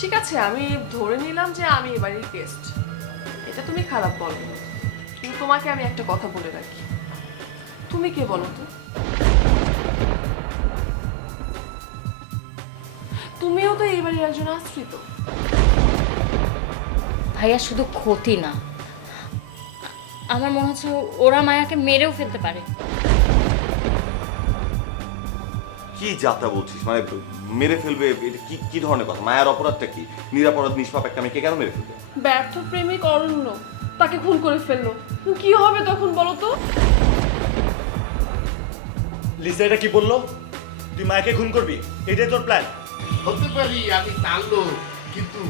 ঠিক আছে, আমি ধরে নিলাম যে আমি এবারের গেস্ট, এটা তুমি খারাপ বলো, কিন্তু তোমাকে আমি একটা কথা বলে রাখি। তুমি কে বলো তো? তুমিও তো এই বাড়ির একজন আশ্রিত। ভাইয়া শুধু ক্ষতি না, আমার মনে হচ্ছে ওরা মায়াকে মেরেও ফেলতে পারে। কি যাতা বলছিস? মানে মেরে ফেলবে? এটা কি কি ধরনের কথা? মায়ার অপরাধটা কি? নিরাপরাধ নিষ্পাপ একটা মেয়েকে কেন মেরে ফেলবে? ব্যর্থ প্রেমিক অরণ্য তাকে খুন করে ফেললো, কি হবে তখন বলো তো? লিসা এটা কি বললো? তুই মায়াকে খুন করবি? এটাই তোর প্ল্যান? হতে পারি আমি তার লোক, কিন্তু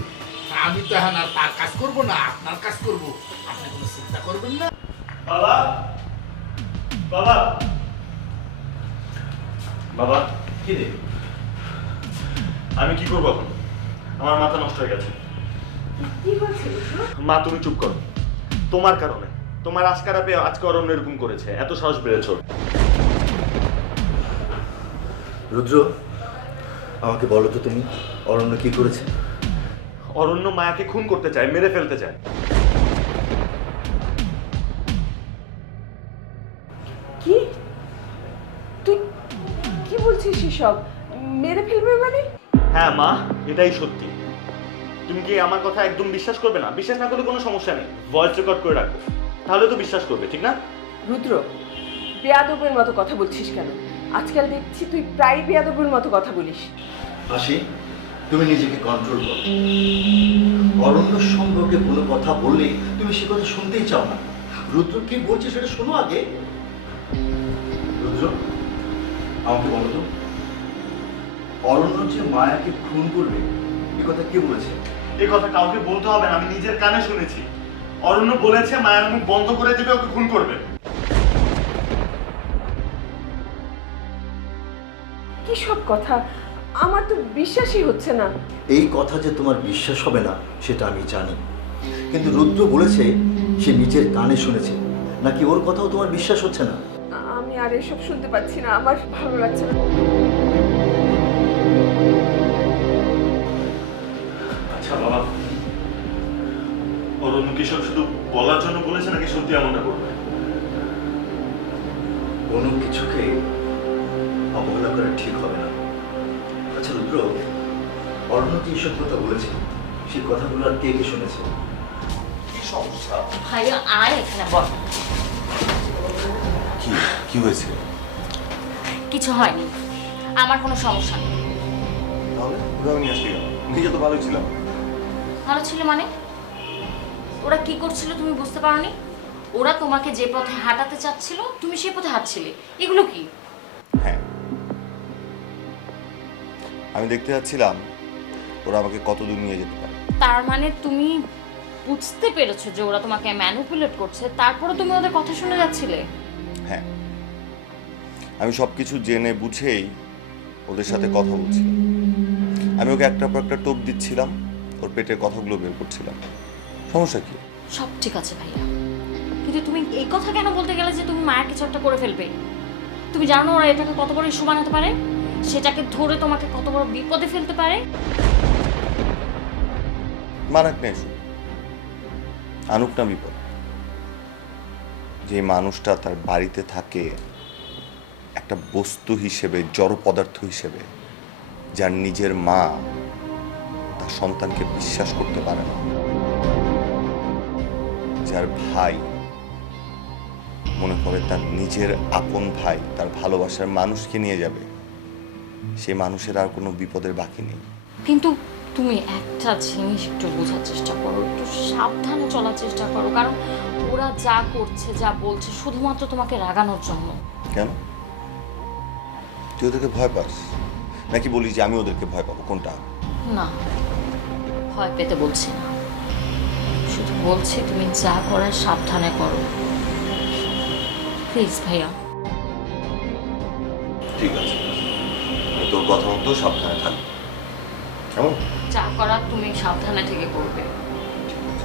আমি তো এখন আর তার কাজ করব না, আপনার কাজ করব। আপনি কোনো চিন্তা করবেন না। বাবা, বাবা, বাবা, কি রে? আমি কি করবো এখন? আমার মাথা নষ্ট হয়ে গেছে। কি হয়েছে? মা তুমি চুপ করো। তোমার কারণে, তোমার আজকারা পেয়ে আজকে অরণ্য এরকম করেছে, এত সাহস বেড়েছ। রুদ্র, আমাকে বলো তো তুমি অরণ্য কি করেছে? অরণ্য মায়াকে খুন করতে চায়, মেরে ফেলতে চায়। কি? তুই কি বলছিস এসব? মেরে ফেলবে মানে? হ্যাঁ মা, এটাই সত্যি। তুমি কি আমার কথা একদম বিশ্বাস করবে না? বিশ্বাস না করলে কোনো সমস্যা নেই, ভয়েস রেকর্ড করে রাখবো, তাহলে তো বিশ্বাস করবে, ঠিক না? রুদ্র, বেয়াদবের মতো কথা বলছিস কেন? আজকাল দেখছি তুই প্রায় বেয়াদবের মতো কথা বলিস। হাসি, তুমি নিজেকে কন্ট্রোল করো। অরণ্য সম্পর্কে কোনো কথা বললে তুমি সে কথা শুনতেই চাও না। রুদ্র কি বলছে সেটা শোনো আগে। রুদ্র, আমাকে বলো তো অরণ্য যে মায়াকে খুন করবে এ কথা কে বলেছে? এই কথা কাউকে বলতে হবে না, আমি নিজের কানে শুনেছি। অরণ্য বলেছে মায়ের মুখ বন্ধ করে দেবে, ওকে খুন করবে। কি সব কথা? আমার তো বিশ্বাসই হচ্ছে না। এই কথা যে তোমার বিশ্বাস হবে না সেটা আমি জানি, কিন্তু রুদ্র বলেছে সে নিজের কানে শুনেছে। নাকি ওর কথাও তোমার বিশ্বাস হচ্ছে না? আমি আর এসব শুনতে পাচ্ছি না, আমার ভালো লাগছে না। আচ্ছা বাবা, অরণ্য কি সব শুধু বলার জন্য বলেছে নাকি সত্যি এমনটা করবে? কোনো কিছুকে অবহেলা করা ঠিক হবে না। আচ্ছা রুদ্র, অরণ্য যে এসব কথা বলেছে সেই কথাগুলো আর কে কে শুনেছে? কি সমস্যা? ভাইয়া আয় এখানে বল। কি কি হয়েছে? কিছু হয়নি, আমার কোনো সমস্যা নেই। তাহলে এভাবে নিয়ে আসলি কেন? নিজে তো ভালোই ছিলাম। ভালো ছিল মানে? ওরা কি করছিল তুমি বুঝতে পারোনি? ওরা তোমাকে যে পথে হাঁটাতে চাচ্ছিল তুমি সেই পথে হাঁটছিলে, এগুলো কি? হ্যাঁ, আমি দেখতে যাচ্ছিলাম ওরা আমাকে কত দূর নিয়ে যেতে পারে। তার মানে তুমি বুঝতে পেরেছো যে ওরা তোমাকে ম্যানিপুলেট করছে, তারপরে তুমি ওদের কথা শুনে যাচ্ছিলে? হ্যাঁ, আমি সবকিছু জেনে বুঝেই ওদের সাথে কথা বলছিলাম। আমি ওকে একটার পর একটা টোপ দিচ্ছিলাম, ওর পেটের কথাগুলো বের করছিলাম। সমস্যা কি? সব ঠিক আছে ভাইয়া, কিন্তু তুমি এই কথা কেন বলতে গেলে যে তুমি মায়ের কিছু একটা করে ফেলবে? তুমি জানো ওরা এটাকে কত বড় ইস্যু বানাতে পারে, সেটাকে ধরে তোমাকে কত বড় বিপদে ফেলতে পারে। মানাক নেই, আনুক না বিপদ। যে মানুষটা তার বাড়িতে থাকে একটা বস্তু হিসেবে, জড় পদার্থ হিসেবে, যার নিজের মা তার সন্তানকে বিশ্বাস করতে পারে না, যার ভাই মনে করে তার নিজের আপন ভাই তার ভালোবাসার মানুষকে নিয়ে যাবে, সে মানুষের আর কোনো বিপদের বাকি নেই। কিন্তু তুমি একটা জিনিস একটু বোঝার চেষ্টা করো, একটু সাবধানে চলার চেষ্টা করো, কারণ ওরা যা করছে যা বলছে শুধুমাত্র তোমাকে রাগানোর জন্য। কেন? তুই ওদেরকে ভয় পাস নাকি বলিস যে আমি ওদেরকে ভয় পাবো? কোনটা? না, ভয় পেতে বলছি না, শুধু বলছি তুমি যা করার সাবধানে করো, প্লিজ ভাইয়া। ঠিক আছে, আমি তোর কথা মতো সাবধানে থাকবো। কেমন? যা করার তুমি সাবধানে থেকে করবে।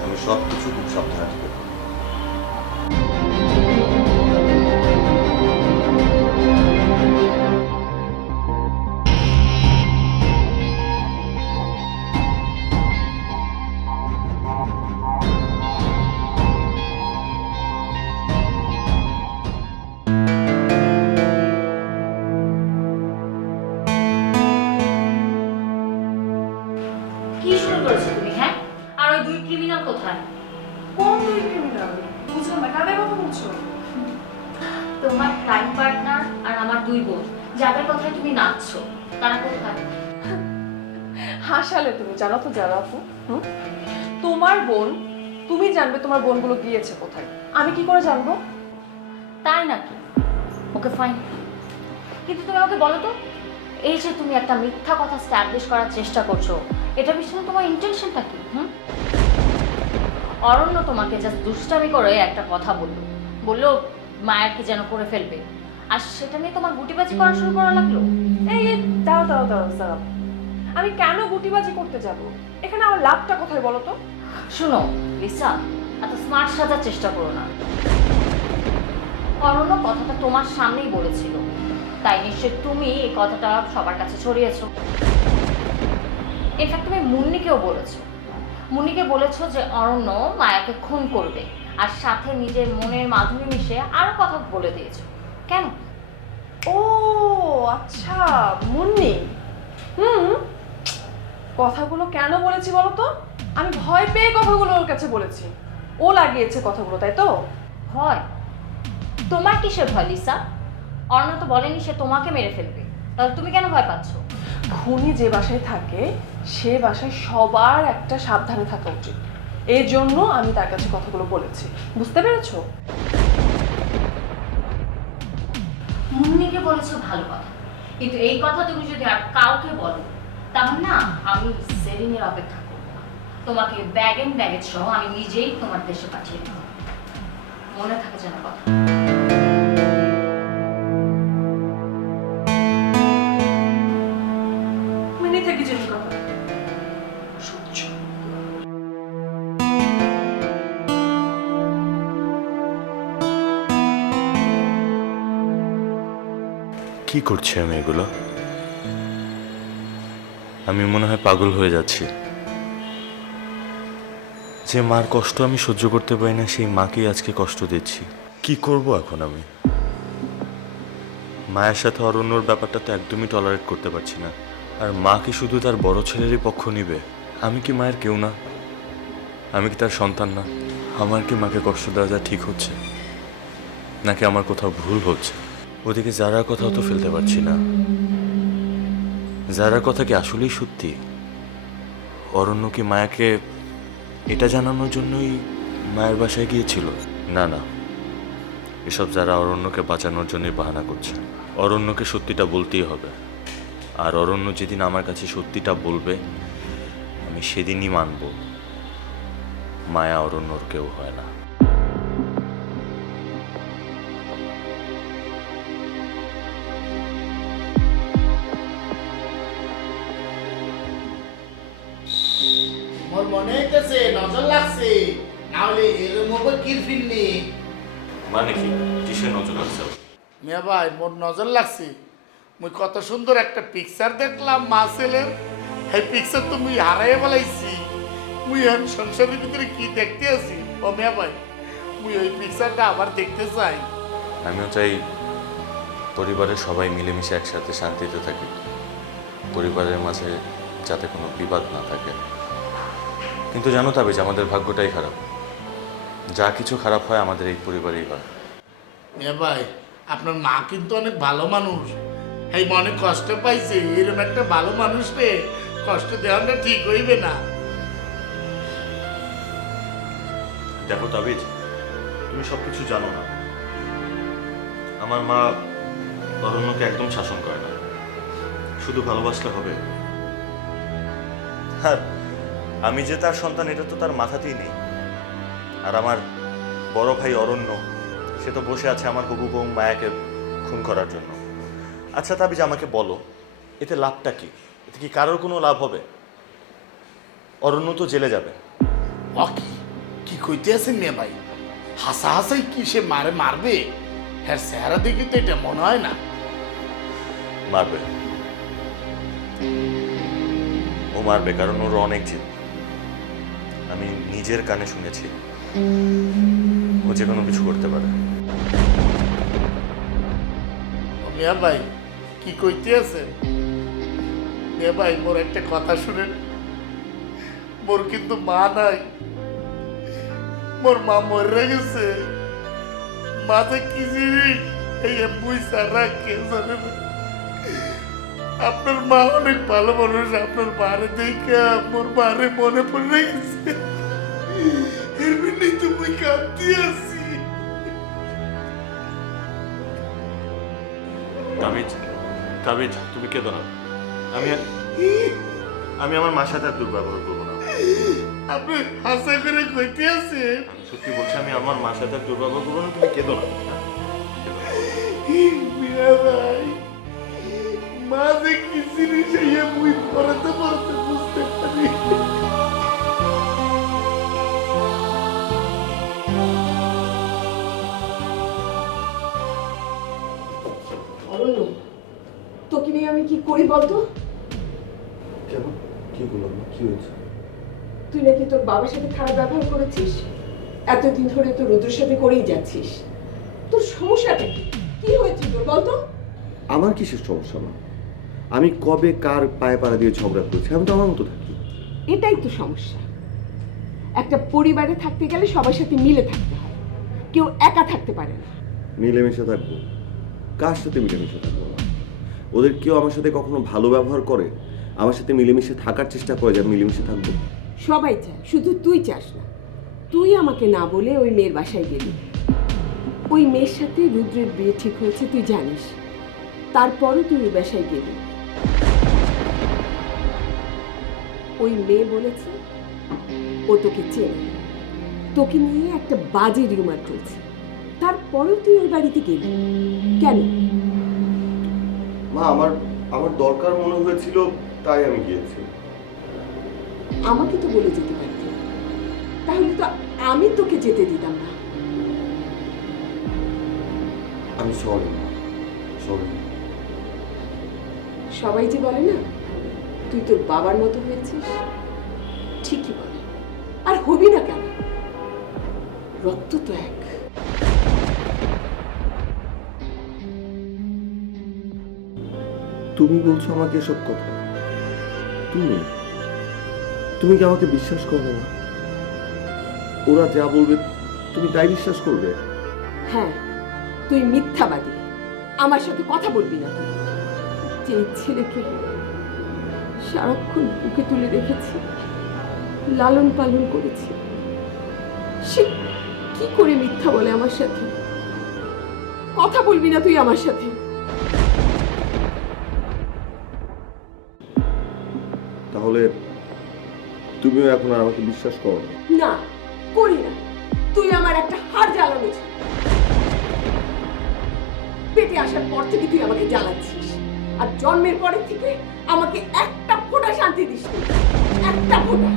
আমি সব কিছু খুব সাবধানে থাকবো। দুই বোন যাদের কথায় তুমি নাচছো তারা কোথায়? হাসালে তুমি, জানো তো যারা আপু, তোমার বোন, তুমি জানবে তোমার বোনগুলো গিয়েছে কোথায়, আমি কি করে জানবো? তাই নাকি? ওকে ফাইন, কিন্তু তুমি আমাকে বলো তো, এই যে তুমি একটা মিথ্যা কথা স্ট্যাবলিশ করার চেষ্টা করছো, এটার পিছনে তোমার ইন্টেনশনটা কি? অরণ্য তোমাকে জাস্ট দুষ্টামি করে একটা কথা বললো মায়ের কি যেন করে ফেলবে, আর সেটা নিয়ে তোমার গুটিবাজি করা শুরু করা লাগলো। এই দাঁড়াও, আমি কেন গুটিবাজি করতে যাব? এখানে আমার লাভটা কোথায় বলো তো? শুনো লিসা, এত স্মার্ট সাজার চেষ্টা করো না। অরণ্য কথাটা তোমার সামনেই বলেছিল, তাই নিশ্চয় তুমি এই কথাটা সবার কাছে ছড়িয়েছো। ইনফ্যাক্ট তুমি মুন্নিকে বলেছো যে অরণ্য মায়াকে খুন করবে, আর সাথে নিজের মনের মাধুরী মিশে আরো কথা বলে দিয়েছো। কেন? ও আচ্ছা, মুন্নি। কথাগুলো কেন বলেছি বলো তো? আমি ভয় পেয়ে কথাগুলো ওর কাছে বলেছি, ও লাগিয়েছে কথাগুলো, তাই তো? ভয়? তোমার কিসের ভয় লিসা? অরণ্য তো বলেনি সে তোমাকে মেরে ফেলবে, তাহলে তুমি কেন ভয় পাচ্ছ? খুনি যে বাসায় থাকে সে বাসায় সবার একটা সাবধানে থাকা উচিত, এই জন্য আমি তার কাছে কথাগুলো বলেছি, বুঝতে পেরেছো? মুন্নিকে বলেছো ভালো কথা, কিন্তু এই কথা তুমি যদি আর কাউকে বলো তাহলে না আমি সেরিনের অপেক্ষা করবো না। তোমাকে ব্যাগ এন্ড ব্যাগেজ সহ আমি নিজেই তোমার দেশে পাঠিয়ে দেবো, মনে থাকে যেন কথা। মিনি থেকে যে কথা সহ্য। কি করছি আমি এগুলো? আমি মনে হয় পাগল হয়ে যাচ্ছি। যে মার কষ্ট আমি সহ্য করতে পারি না, সেই মাকেই আজকে কষ্ট দিচ্ছি। কি করব এখন আমি? মায়ের সাথে অরণ্যর ব্যাপারটা তো একদমই টলারেট করতে পারছি না। আর মা কি শুধু তার বড় ছেলেরই পক্ষ নিবে? আমি কি মায়ের কেউ না? আমি কি তার সন্তান না? আমার কি মাকে কষ্ট দেওয়া যা ঠিক হচ্ছে, নাকি আমার কোথাও ভুল হচ্ছে? ওদিকে যারার কথাও তো ফেলতে পারছি না। যারার কথা কি আসলেই সত্যি? অরণ্য কি মায়াকে এটা জানানোর জন্যই মায়ের বাসায় গিয়েছিল? না না, এসব যারা অরণ্যকে বাঁচানোর জন্যই বাহানা করছে। অরণ্যকে সত্যিটা বলতেই হবে, আর অরণ্য যেদিন আমার কাছে সত্যিটা বলবে আমি সেদিনই মানব মায়া অরণ্যর কেউ হয় না। মোর মনে হইতেছে নজর লাগছে, না হলে এরম ওপর কিরফিন নেই। মানে কি? কিসের নজর লাগছে? মিয়া ভাই, মোর নজর লাগছে। মুই কত সুন্দর একটা পিকচার দেখলাম মা ছেলের, এই পিকচার তো মুই হারাইয়া বলাইছি। মুই এখন সংসারের ভিতরে কি দেখতে আছি ও মিয়া ভাই, মুই ওই পিকচারটা আবার দেখতে চাই। আমিও চাই পরিবারের সবাই মিলেমিশে একসাথে শান্তিতে থাকি, পরিবারের মাঝে যাতে কোনো বিবাদ না থাকে। কিন্তু জানো তবে যে আমাদের ভাগ্যটাই খারাপ, যা কিছু খারাপ হয় আমাদের এই পরিবারেই হয়। মিয়া ভাই, আপনার মা কিন্তু অনেক ভালো মানুষ, এই মনে কষ্ট পাইছে। এরকম একটা ভালো মানুষ রে কষ্ট দেওয়াটা ঠিক হইবে না। দেখো তাবিজ, তুমি সবকিছু জানো না। আমার মা অরণ্যকে একদম শাসন করে না, শুধু ভালোবাসলে হবে। আর আমি যে তার সন্তান এটা তো তার মাথাতেই নেই। আর আমার বড় ভাই অরণ্য, সে তো বসে আছে আমার হবু বউ মায়াকে খুন করার জন্য। আচ্ছা তাবিজ, আমাকে বলো, এতে লাভটা কি? এতে কি কারোর কোনো লাভ হবে? অরণ্য তো জেলে যাবে। কি কইতে আছেন মিয়া ভাই? হাসা হাসাই কি সে মারবে? হ্যাঁ, চেহারা দেখে তো এটা মনে হয় না। মারবে, ও মারবে, কারণ ওর অনেক জিদ। আমি নিজের কানে শুনেছি ও যে কোনো কিছু করতে পারে। মিয়া ভাই, কি কইতে আছে? মিয়া ভাই, মোর একটা কথা শুনেন। মোর কিন্তু মা নাই, মোর মা মরে গেছে। মা যে কি জিনিস এই মুই সারা কেউ জানে না। আপনার মা অনেক ভালো মানুষ, আপনার মারে দেখে আমার মারে মনে পড়ে গেছে, এর জন্যই তো মুই কাঁদতে আছি। তাবিজ তাবিজ তুমি কেঁদো না। আমি আমি আমার মার সাথে আর দুর্ব্যবহার করবো না। আপনি হাসা করে কইতে আছেন? আমি সত্যি বলছি, আমি আমার মার সাথে আর দুর্ব্যবহার করবো না, তুমি কেঁদো না। মিয়া ভাই, মা যে কি জিনিস এই মুই পড়াতে পড়তে বুঝতে পারি। অরণ্য, তোকে নিয়ে আমি কি করি বলতো? কেন? কি বললাম? কি হয়েছে? তুই নাকি তোর বাবার সাথে খারাপ ব্যবহার করেছিস, এতদিন ধরে তো রুদ্রের সাথে করেই যাচ্ছিস। তোর সমস্যাটা কি? কি হয়েছে তোর বলতো? আমার কিসের সমস্যা? না, আমি কবে কার পায়ে পাড়া দিয়ে ঝগড়া করছি? আমি তো আমার মতো থাকি। এটাই তো সমস্যা। একটা পরিবারে থাকতে গেলে সবার সাথে মিলে থাকতে হয়, কেউ একা থাকতে পারে না। মিলেমিশে থাকবো? কার সাথে মিলেমিশে থাকবো না? ওদের কেউ আমার সাথে কখনো ভালো ব্যবহার করে, আমার সাথে মিলেমিশে থাকার চেষ্টা করে যে আমি মিলেমিশে থাকবো? সবাই চায়, শুধু তুই চাস না। তুই আমাকে না বলে ওই মেয়ের বাসায় গেলি। ওই মেয়ের সাথে রুদ্রের বিয়ে ঠিক হয়েছে তুই জানিস, তারপরও তুই ওই বাসায় গেলি। ওই মেয়ে বলেছে ও তোকে চেনে, তোকে নিয়ে একটা বাজে রিউমার চলছে, তারপরেও তুই ওই বাড়িতে গেলি কেন? মা, আমার আমার দরকার মনে হয়েছিল, তাই আমি গিয়েছি। আমাকে তো বলে যেতে পারতি, তাহলে তো আমি তোকে যেতে দিতাম না। আমি সরি, সরি। সবাই যে বলে না তুই তোর বাবার মতো হয়েছিস, ঠিকই বলে। আর হবি না কেন? রক্ত তো এক। তুমি বলছো আমাকে এসব কথা? তুমি তুমি কি আমাকে বিশ্বাস করো না? ওরা যা বলবে তুমি তাই বিশ্বাস করবে? হ্যাঁ, তুই মিথ্যাবাদী। আমার সাথে কথা বলবি না তুই। যে ছেলেকে সারাক্ষণ বুকে তুলে রেখেছি, লালন পালন করেছি, সে কি করে মিথ্যা বলে আমার সাথে? কথা বলবি না তুই আমার সাথে। তাহলে তুমিও এখন আর আমাকে বিশ্বাস করো না? না, করি না। তুই আমার একটা হাড় জ্বালানো ছিল। পেটে আসার পর থেকে তুই আমাকে জ্বালাচ্ছিস, আর জন্মের পরের থেকে আমাকে একটা ফোঁটা শান্তি দিস নি। একটা ফোঁটা।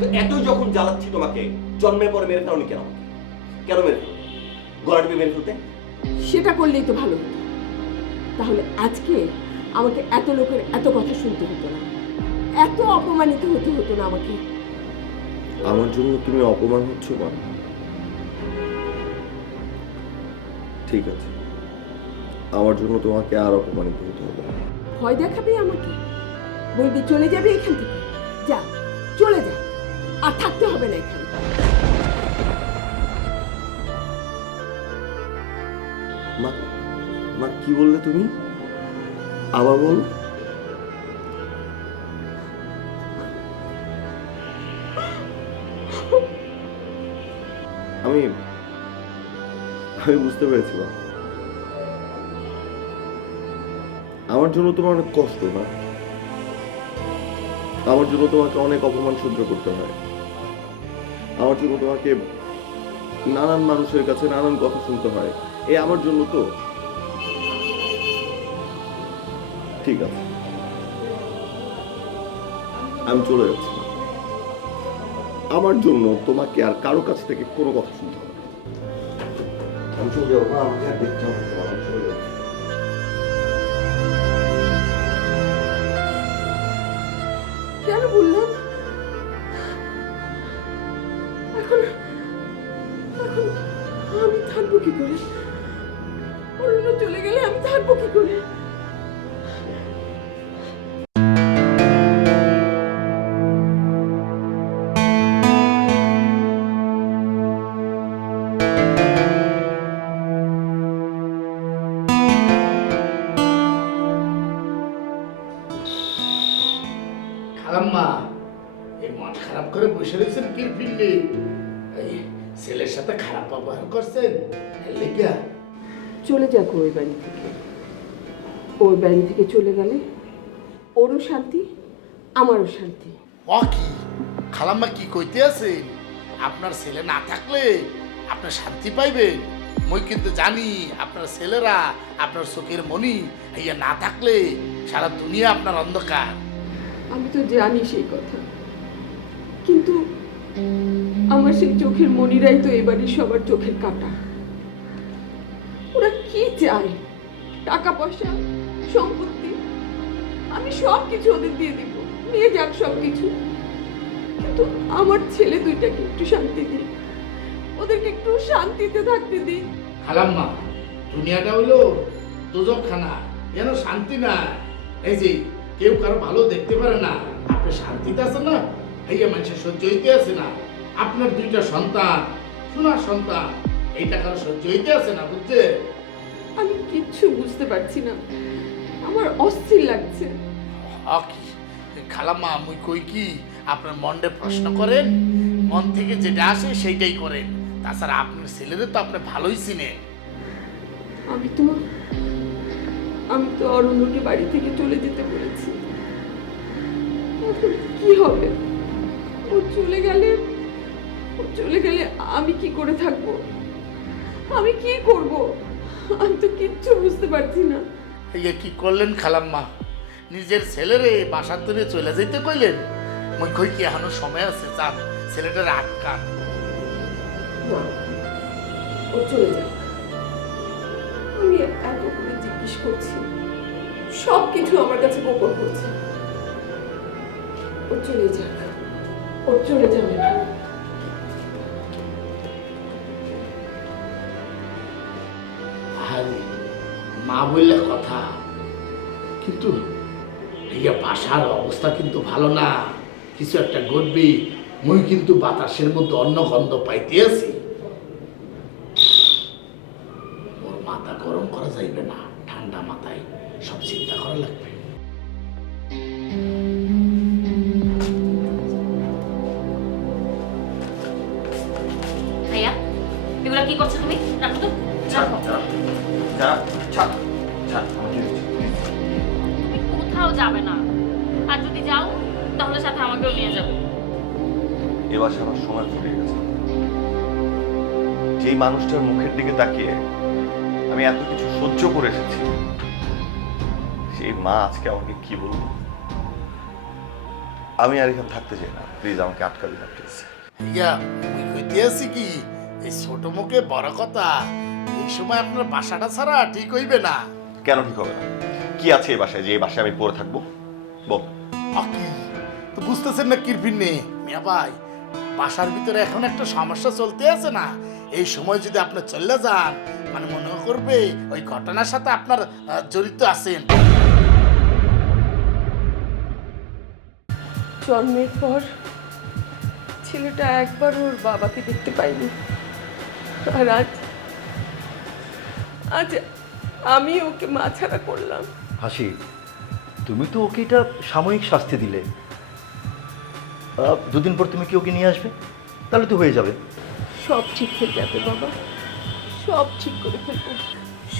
তো এতই যখন জ্বালাচ্ছি তোমাকে, জন্মের পরে মেরে ফেলোনি কেন? কেন মেরে ফেলো? গলা টিপে মেরে ফেলতে? সেটা করলেই তো ভালো হতো। তাহলে আজকে আমাকে এত লোকের এত কথা শুনতে হতো না, এত অপমানিত হতে হতো না আমাকে। আমার জন্য তুমি অপমান হচ্ছ মা? ঠিক আছে, আমার জন্য তোমাকে আর অপমানিত হতে হবে না। ভয় দেখাবি আমাকে? বলবি চলে যাবে এখান থেকে? যা, চলে যা, আর থাকতে হবে না এখানে। মা, মা কি বললে তুমি? আবার বল। আমি আমি বুঝতে পেরেছি মা। আমার জন্য তোমার অনেক কষ্ট না? আমার জন্য তোমাকে অনেক অপমান সহ্য করতে হয়। আমার জন্য তোমাকে নানান মানুষের কাছে নানান কথা শুনতে হয়। এই আমার জন্য তো? ঠিক আছে, আমি চলে যাচ্ছি। আমার জন্য তোমাকে আর কারো কাছ থেকে কোনো কথা শুনতে হবে না। আমি চলে যাবো না, আমাকে আর দেখতে হবে না, আমি চলে যাবো। কেন বললাম? এখন এখন আমি থাকবো কি করে? অরণ্য চলে গেলে আমি থাকবো কি করে? খালাম্মা এই মন খারাপ করে বসে রয়েছেন কি ফিরলে এই ছেলের সাথে খারাপ ব্যবহার করছেন লেগা চলে যাক ওই বাড়ি থেকে। ওই বাড়ি থেকে চলে গেলে ওরও শান্তি, আমারও শান্তি। ও কি খালাম্মা কি কইতে আছেন? আপনার ছেলে না থাকলে আপনার শান্তি পাইবেন। মই কিন্তু জানি আপনার ছেলেরা আপনার চোখের মনি ইয়া না থাকলে সারা দুনিয়া আপনার অন্ধকার। আমি তো জানি সেই কথা, কিন্তু আমার সেই চোখের মনিরাই তো এবারই সবার চোখের কাঁটা। ওরা কি চায়? টাকা পয়সা, সম্পত্তি। আমি সব কিছু ওদের দিয়ে দিব, নিয়ে যাক সব কিছু, কিন্তু আমার ছেলে দুইটাকে একটু শান্তি দিই, ওদেরকে একটু শান্তিতে থাকতে দিই। খালাম্মা দুনিয়াটা হইলো দোজকখানা, যেন শান্তি না। এই যে কেউ কারো ভালো দেখতে পারে না, আপনি শান্তিতে আছেন না, এই মানুষের সহ্য হইতে আছে না। আপনার দুইটা সন্তান, সোনার সন্তান, এইটা কারো সহ্য হইতে আছে না, বুঝছে? আমি কিচ্ছু বুঝতে পারছি না, আমার অস্থির লাগছে। খালাম্মা মুই কই কি, আপনার মনটা প্রশ্ন করেন, মন থেকে যেটা আসে সেইটাই করেন। তাছাড়া আপনার ছেলেদের তো আপনি ভালোই চিনেন। আমি তো অরণ্যকে বাড়ি থেকে চলে যেতে বলেছি। এখন কি হবে? ও চলে গেলে আমি কি করে থাকবো? আমি কি করব? আমি তো কিচ্ছু বুঝতে পারছি না। এই কি করলেন খালাম্মা? নিজের ছেলেরে বাসার ধরে চলে যেতে কইলেন? মই কই কি এখনো সময় আছে, চান ছেলেটার আটকান। না, ও চলে যাক। আমি এত করে জিজ্ঞেস করছি, সব কিছু আমার কাছে গোপন করছে। ও চলে যাক, ও চলে যাবে না। আরে মা বললে কথা, কিন্তু এই বাসার অবস্থা কিন্তু ভালো না। কিছু একটা ঘটবি, মুই কিন্তু বাতাসের মধ্যে অন্য গন্ধ পাইতে আছি। ওর মাথা গরম করা যাইবে না, ঠান্ডা মাথায় সব চিন্তা করা লাগবে। ভাইয়া এগুলা কি করছো তুমি? রাখো তো, রাখো। তুমি কোথাও যাবে না, আর যদি যাও তাহলে সাথে আমাকেও নিয়ে যাবে। এবার আমার সময় ফুরিয়ে গেছে। যেই মানুষটার মুখের দিকে তাকিয়ে আমি এত কিছু সহ্য করে এসেছি, সেই মা আজকে আমাকে কি বলবো? আমি আর এখানে থাকতে চাই না, প্লিজ আমাকে আটকাবি না প্লিজ। ইয়া মুই কইতে আছি কি, এই ছোট মুখে বড় কথা, এই সময় আপনার বাসাটা ছাড়া ঠিক হইবে না। কেন ঠিক হবে না? কি আছে এই বাসায় যে এই বাসায় আমি পড়ে থাকবো? বল। কি তো বুঝতেছেন না কিরফিন নেই মিয়া ভাই, বাসার ভিতরে এখন একটা সমস্যা চলতে আছে না। এই সময় যদি আপনি চলে যান, মানে মনে করবে ওই ঘটনার সাথে আপনার জড়িত আছেন। জন্মের পর ছেলেটা একবার ওর বাবাকে দেখতে পাইনি, আর আজ আমি ওকে মাছাড়া করলাম। হাসি, তুমি তো ওকে এটা সাময়িক শাস্তি দিলে। দুদিন পর তুমি কি ওকে নিয়ে আসবে? তাহলে তো হয়ে যাবে। সব ঠিক হয়ে যাবে বাবা, সব ঠিক করে ফেলবো,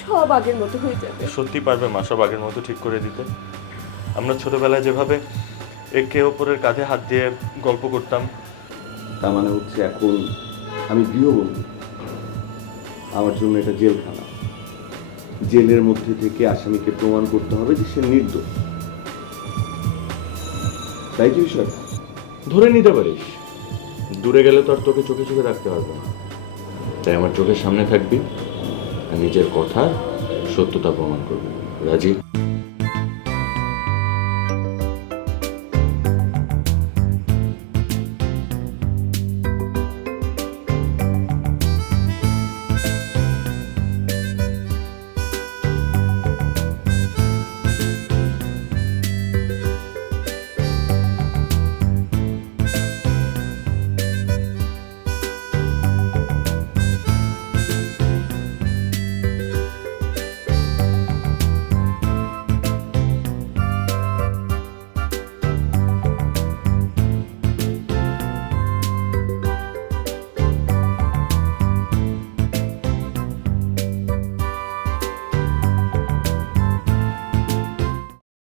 সব আগের মতো হয়ে যাবে। সত্যি পারবে মা সব আগের মতো ঠিক করে দিতে? আমরা ছোটবেলায় যেভাবে একে অপরের কাঁধে হাত দিয়ে গল্প করতাম, তার মানে হচ্ছে এখন আমি গৃহবন্দী, আমার জন্য এটা জেলখানা। জেলের মধ্যে থেকে আসামিকে প্রমাণ করতে হবে যে সে নির্দোষ, তাই কি বিষয়? ধরে নিতে পারিস, দূরে গেলে তো আর তোকে চোখে চোখে রাখতে পারবো না। তাই আমার চোখের সামনে থাকবি আর নিজের কথা সত্যতা প্রমাণ করবি। রাজি?